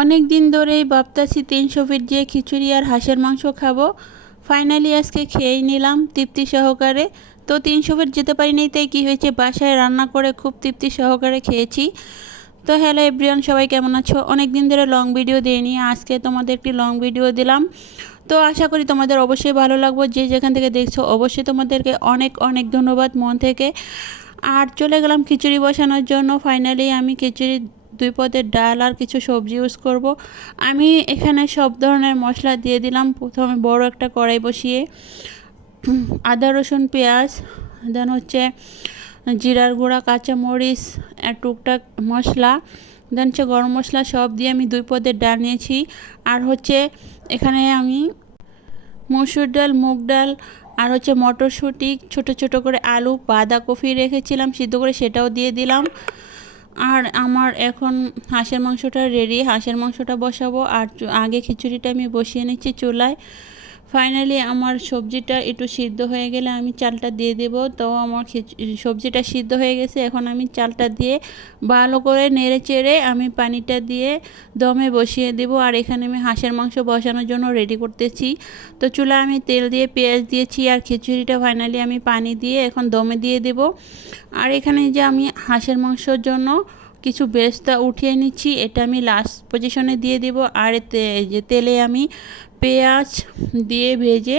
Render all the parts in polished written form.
অনেক দিন ধরেই ভাবতাছি 300 ফিট দিয়ে খিচুড়ি আর হাঁসের মাংস খাবো। ফাইনালি আজকে খেয়েই নিলাম তৃপ্তি সহকারে। তো 300 ফিট যেতে পারিনি, তাই কি হয়েছে, বাসায় রান্না করে খুব তৃপ্তি সহকারে খেয়েছি। তো হ্যালো এভরিওয়ান, সবাই কেমন আছো? অনেক দিন ধরে লং ভিডিও দিইনি, আজকে তোমাদের একটি লং ভিডিও দিলাম। তো আশা করি তোমাদের অবশ্যই ভালো লাগবে। যে যেখান থেকে দেখছো অবশ্যই তোমাদেরকে অনেক অনেক ধন্যবাদ মন থেকে। আর চলে গেলাম খিচুড়ি বসানোর জন্য। ফাইনালি আমি খিচুড়ি 2 পদের ডাল আর কিছু সবজি ইউজ করব। আমি এখানে সব ধরনের মশলা দিয়ে দিলাম। প্রথমে বড় একটা কড়াই বসিয়ে আদা রসুন পেঁয়াজ, দেন হচ্ছে জিরার গুঁড়া, কাঁচামরিচ, টুকটাক মশলা, দেন হচ্ছে গরম মশলা, সব দিয়ে আমি 2 পদের ডাল নিয়েছি। আর হচ্ছে এখানে আমি মসুর ডাল, মুগ ডাল আর হচ্ছে মটরশুঁটি, ছোট ছোট করে আলু, বাঁধাকপি রেখেছিলাম সিদ্ধ করে, সেটাও দিয়ে দিলাম। আর আমার এখন হাঁসের মাংসটা রেডি, হাঁসের মাংসটা বসাবো। আর আগে খিচুড়িটা আমি বসিয়ে নিচ্ছি চুলায়। ফাইনালি আমার সবজিটা একটু সিদ্ধ হয়ে গেলে আমি চালটা দিয়ে দেব। তো আমার সবজিটা সিদ্ধ হয়ে গেছে, এখন আমি চালটা দিয়ে ভালো করে নেড়ে চেড়ে আমি পানিটা দিয়ে দমে বসিয়ে দেব। আর এখানে আমি হাঁসের মাংস বসানোর জন্য রেডি করতেছি। তো চুলা আমি তেল দিয়ে পেঁয়াজ দিয়েছি, আর খিচুড়িটা ফাইনালি আমি পানি দিয়ে এখন দমে দিয়ে দেব। আর এখানে যে আমি হাঁসের মাংসর জন্য কিছু বেরেস্তা উঠিয়ে নিচ্ছি, এটা আমি লাস্ট পজিশনে দিয়ে দেব। আর যে তেলে আমি পেঁয়াজ দিয়ে ভেজে,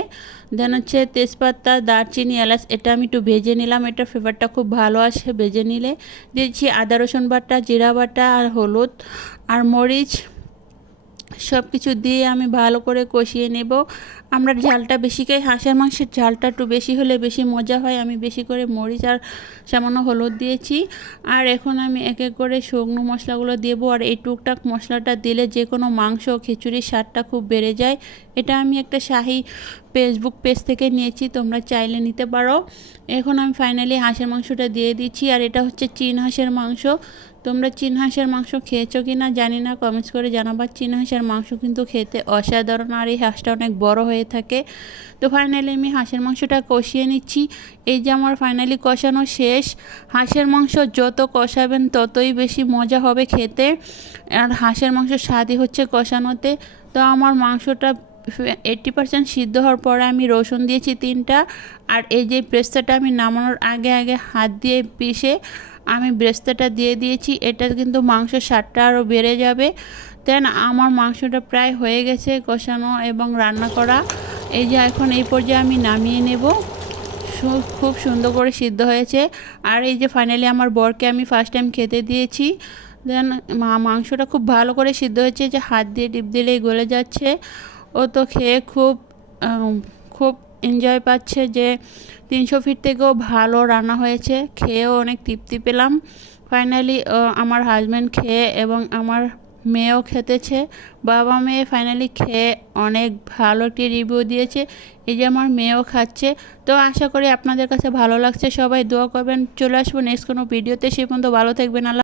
দেন হচ্ছে তেজপাতা, দারচিনি, এলাচ, এটা আমি একটু ভেজে নিলাম। এটা ফ্লেভারটা খুব ভালো আসে ভেজে নিলে। দিয়েছি আদা রসুন বাটা, জিরা বাটা আর হলুদ আর মরিচ, সব কিছু দিয়ে আমি ভালো করে কষিয়ে নেব। আমরা ঝালটা বেশি খাই, হাঁসের মাংসের ঝালটা একটু বেশি হলে বেশি মজা হয়। আমি বেশি করে মরিচ আর সামান্য হলুদ দিয়েছি। আর এখন আমি এক এক করে শুকনো মশলাগুলো দেবো। আর এই টুকটাক মশলাটা দিলে যে কোনো মাংস খিচুড়ির স্বাদটা খুব বেড়ে যায়। এটা আমি একটা শাহি ফেসবুক পেজ থেকে নিয়েছি, তোমরা চাইলে নিতে পারো। এখন আমি ফাইনালি হাঁসের মাংসটা দিয়ে দিচ্ছি। আর এটা হচ্ছে চীন হাঁসের মাংস। তোমরা চীন হাঁসের মাংস খেয়েছো কি না জানি না, কমেন্টস করে জানাবা। চীন হাঁসের মাংস কিন্তু খেতে অসাধারণ, আর এই হাঁসটা অনেক বড় হয়ে থাকে। তো ফাইনালি আমি হাঁসের মাংসটা কষিয়ে নিচ্ছি। এই যে আমার ফাইনালি কষানো শেষ। হাঁসের মাংস যত কষাবেন ততই বেশি মজা হবে খেতে। আর হাঁসের মাংস স্বাদই হচ্ছে কষানোতে। তো আমার মাংসটা 80% সিদ্ধ হওয়ার পরে আমি রসুন দিয়েছি 3টা। আর এই যে ব্রেস্তাটা আমি নামানোর আগে আগে হাত দিয়ে পিষে আমি ব্রেস্তাটা দিয়ে দিয়েছি। এটা কিন্তু মাংসের স্বাদটা আরও বেড়ে যাবে। দেন আমার মাংসটা প্রায় হয়ে গেছে কষানো এবং রান্না করা। এই যে এখন এই পর্যায়ে আমি নামিয়ে নেব। খুব সুন্দর করে সিদ্ধ হয়েছে। আর এই যে ফাইনালি আমার বরকে আমি ফার্স্ট টাইম খেতে দিয়েছি। দেন মাংসটা খুব ভালো করে সিদ্ধ হয়েছে, যে হাত দিয়ে টিপ দিলেই গলে যাচ্ছে। ও তো খেয়ে খুব খুব এনজয় পাচ্ছে যে 300 ফিট থেকেও ভালো রান্না হয়েছে। খেয়েও অনেক তৃপ্তি পেলাম। ফাইনালি আমার হাজব্যান্ড খেয়ে এবং আমার মেয়েও খেতেছে। বাবা মেয়ে ফাইনালি খেয়ে অনেক ভালো একটি রিভিউ দিয়েছে। এই যে আমার মেয়েও খাচ্ছে। তো আশা করি আপনাদের কাছে ভালো লাগছে। সবাই দোয়া করবেন। চলে আসবো নেক্সট কোনো ভিডিওতে। সেই পর্যন্ত ভালো থাকবেন। আল্লাহ।